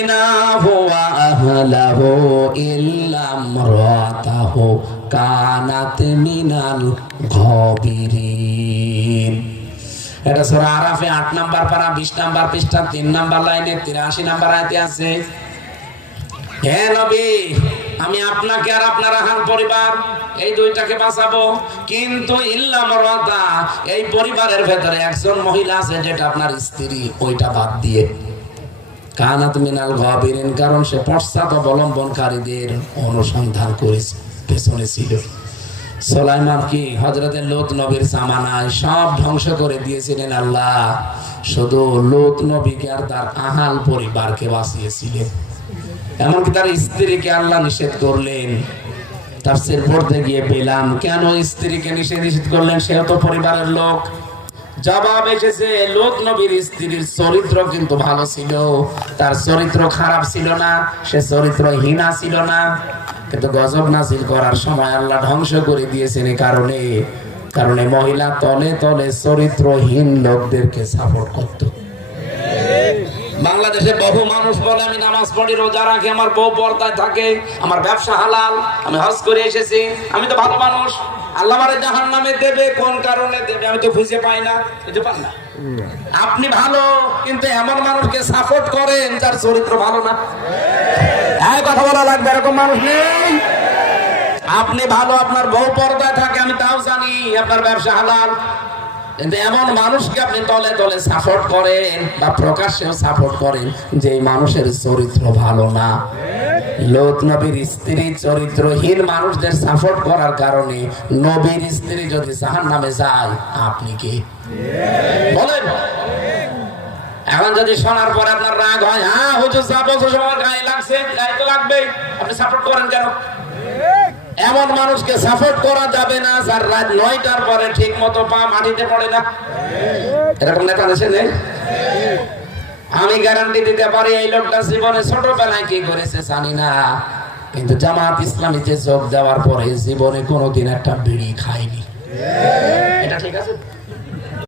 নাজাইনাহু ওয়া আহলাহু ইল্লা ইমরাতাহু কানাত মিনাল গাবিরিন। এটা সূরা আরাফে 8 নাম্বার পারা 20 নাম্বার পৃষ্ঠা 3 নাম্বার লাইনে 83 নাম্বার আয়াতে আছে। হে নবী, আমি আপনাকে আর আপনার আহল পরিবার এই দুইটাকে বাঁচাবো, কিন্তু ইল্লা মারওয়াতা, এই পরিবারের ভেতরে একজন মহিলা আছে যেটা আপনার স্ত্রী, ওইটা বাদ দিয়ে। কানাত মিনাল গাবিরিন, কারণ সে পশ্চাৎ অবলম্বনকারীদের অনুসন্ধান করেছে, পেছনে ছিল। সুলাইমান কি হযরতে লূত নবীর জামানায় সব ধ্বংস করে দিয়েছিলেন আল্লাহ, শুধু লূত নবীকে আর তার আহাল পরিবারকে বাঁচিয়েছিলেন। এমনকি তার স্ত্রীকে আল্লাহ নিষেধ করলেন। তাফসীর পড়তে গিয়ে পেলাম কেন স্ত্রীকে নিষেধ করলেন, সেও তো পরিবারের লোক। জবাব এসেছে, লূত নবীর স্ত্রীর চরিত্র কিন্তু ভালো ছিল, তার চরিত্র খারাপ ছিল না, সে চরিত্রহীনা ছিল না। কিন্তু গজব নাযিল করার সময় আল্লাহ ধ্বংস করে দিয়েছেন এই কারণে মহিলা তলে তলে চরিত্রহীন লোকদেরকে সাপোর্ট করত। বাংলাদেশে বহু মানুষ বলে আমি নামাজ পড়ি, রোজা রাখি, আমার বউ পর্দায় থাকে, আমার ব্যবসা হালাল, আমি হজ করে এসেছি, আমি তো ভালো মানুষ, আল্লাহ আমারে জাহান্নামে দেবে, কোন কারণে দেবে আমি তো খুঁজে পাই না। খুঁজে পান না? আপনি ভালো, কিন্তু এমন মানুষকে সাপোর্ট করেন যার চরিত্র ভালো না। এই কথা বলা লাগবে, এরকম মানুষ নেই। আপনি ভালো, আপনার বউ পর্দায় থাকে, আমি তাও জানি, আপনার ব্যবসা হালাল, কিন্তু এমন মানুষকে আপনি তলে তলে সাপোর্ট করেন বা প্রকাশ্যেও সাপোর্ট করেন যে মানুষের চরিত্র ভালো না। লূত নবীর স্ত্রী চরিত্রহীন মানুষদের সাপোর্ট করার কারণে নবীর স্ত্রী যদি জাহান্নামে যায়, আপনি কি বলেন? এখন যদি শোনার পরে আপনার রাগ হয়, হ্যাঁ হুজুর যা বলছো সবার গায়ে লাগছে, গায়ে তো লাগবেই, আপনি সাপোর্ট করেন কেন? এমন মানুষকে সাপোর্ট করা যাবে না যার রাত 9টার পরে ঠিক মতো পা মাটিতে পড়ে না। এরকম নেতা দেশে নেই। আমি গ্যারান্টি দিতে পারি এই লোকটা জীবনে ছোটবেলায় কি করেছে জানি না, কিন্তু জামাত ইসলামীতে যোগ দেওয়ার পরে জীবনে কোনোদিন একটা বিড়ি খায়নি। এটা ঠিক আছে?